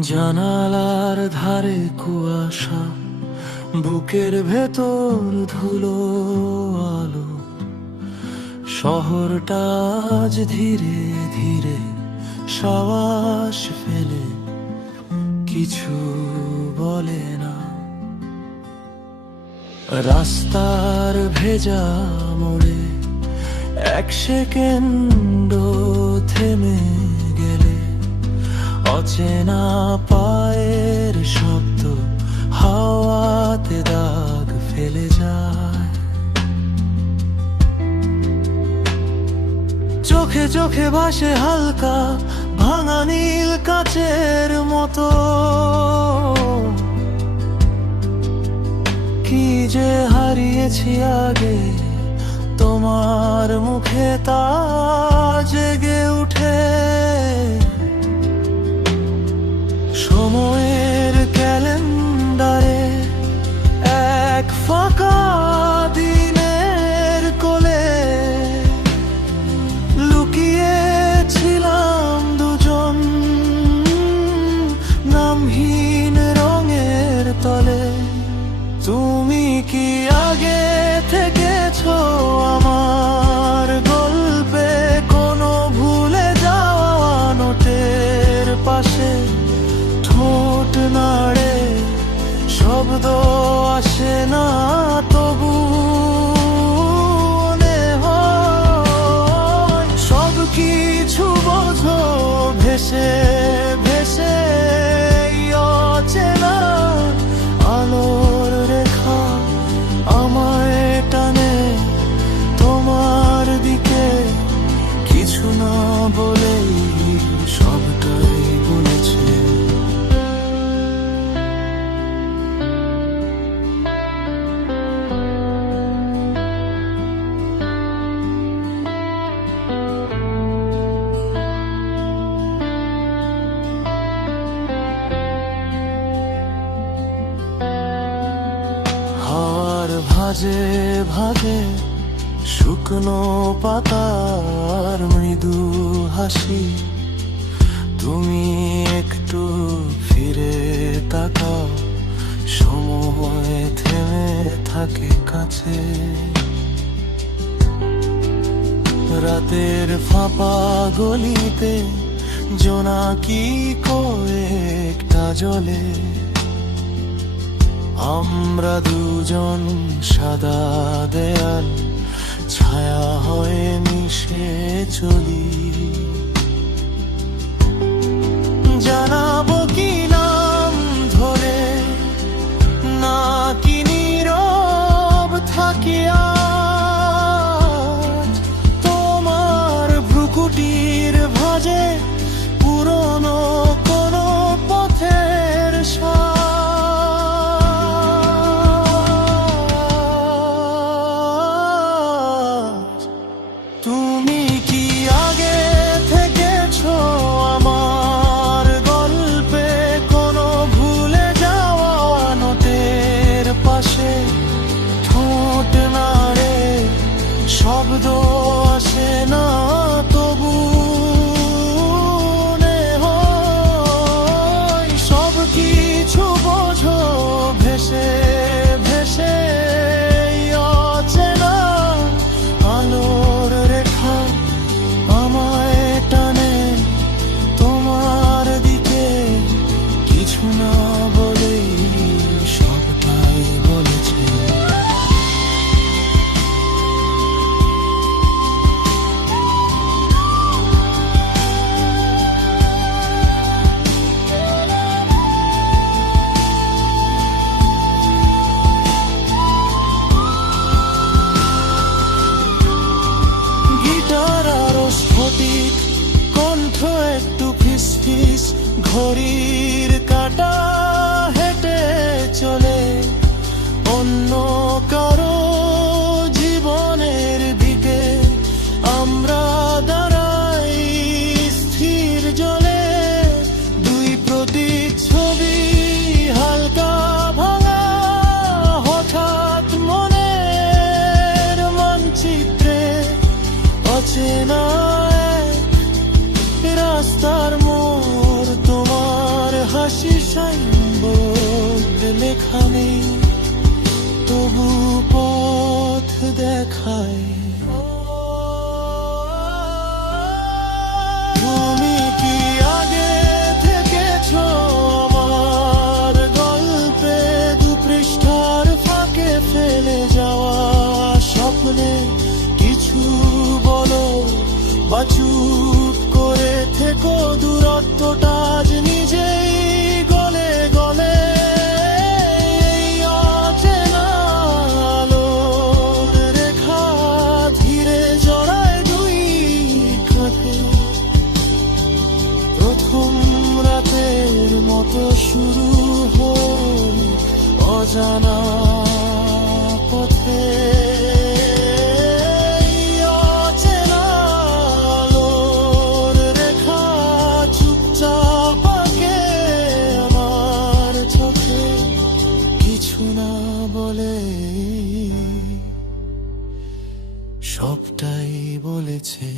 জানালার ধারে কুয়াশা, বুকের ভেতর ধুলো আলো। শহরটা আজ ধীরে ধীরে শ্বাস ফেলে, কিছু বলে না। রাস্তার ভেজা মোড়ে এক সেকেন্ড থেমে গেলে, অচেনা পায়ের শব্দ হাওয়াতে দাগ ফেলে যায়। চোখে চোখে ভাসে হালকা ভাঙা নীল কাচের মতো, কি যে হারিয়েছি আগে, তোমার মুখে তা জেগে উঠে। সময়ের ক্যালেন্ডারে এক ফাঁকা দিনের কোলে লুকিয়েছিলাম দুজন, নামহীন রঙের তলে। তুমি কি আগে থেকেছো আমার গল্পে, কোনো ভুলে যাওয়া নোটের পাশে? ঠোঁট নাড়ে, শব্দ আসে না, তবু মনে হয় সব কিছু বোঝো ভেসে ভেসে অচেনা আলোর রেখা আমায় টানে তোমার দিকে। কিছু না বলেই সবটাই বলেছে। হাওয়ার ভাজে ভাজে শুকনো পাতার মৃদু হাসি, তুমি একটু ফিরে তাকাও, সময় থেমে থাকে কাছে। রাতের ফাঁপা গলিতে জোনাকি কয়েকটা জ্বলে, আমরা দুজন সাদা দেয়াল ছায়া হয়ে মিশে চলি। জানাবো কি নাম ধরে, না কি নীরব থাকি আজ? তোমার ভ্রুকুটির ভাঁজে পুরনো কোনো পথের শ্বাস। তুমি কি আগে থেকেছো আমার গল্পে, কোনো ভুলে যাওয়া নোটের পাশে? ঠোঁট নাড়ে, শব্দ আসে না, তবু মনে হয় সব কিছু বোঝো ভেসে ভেসে অচেনা আলোর রেখা আমায় টানে তোমার দিকে। কিছু না বলেই সবটাই বলেছে। গিটার আরো স্ফটিক কণ্ঠ একটু ফিসফিস, ঘড়ির কাঁটা হেঁটে চলে অন্য কারো জীবনের দিকে। আমরা দাঁড়াই স্থির জলে, দুই প্রতিচ্ছবি হালকা ভাঙা, হঠাৎ মনের মানচিত্রে অচেনা রাস্তার মোড় তোমার হাসি। লেখা নেই, তবু পথ দেখায়। তুমি কি আগে থেকেছো আমার গল্পে, দু পৃষ্ঠার ফাঁকে ফেলে যাওয়া স্বপ্নে কিছু বলো বা চুপ করে থেকো, দূরত্বটা আজ নিজেই গলে গলে। এই অচেনা আলোর রেখা ধীরে জড়ায় দুই কাঁধে, প্রথম রাতের মতো শুরু হল অজানা পথে। এই অচেনা আলোর রেখা চুপচাপ আঁকে আমার চোখে, কিছু না বলে সবটাই বলেছে।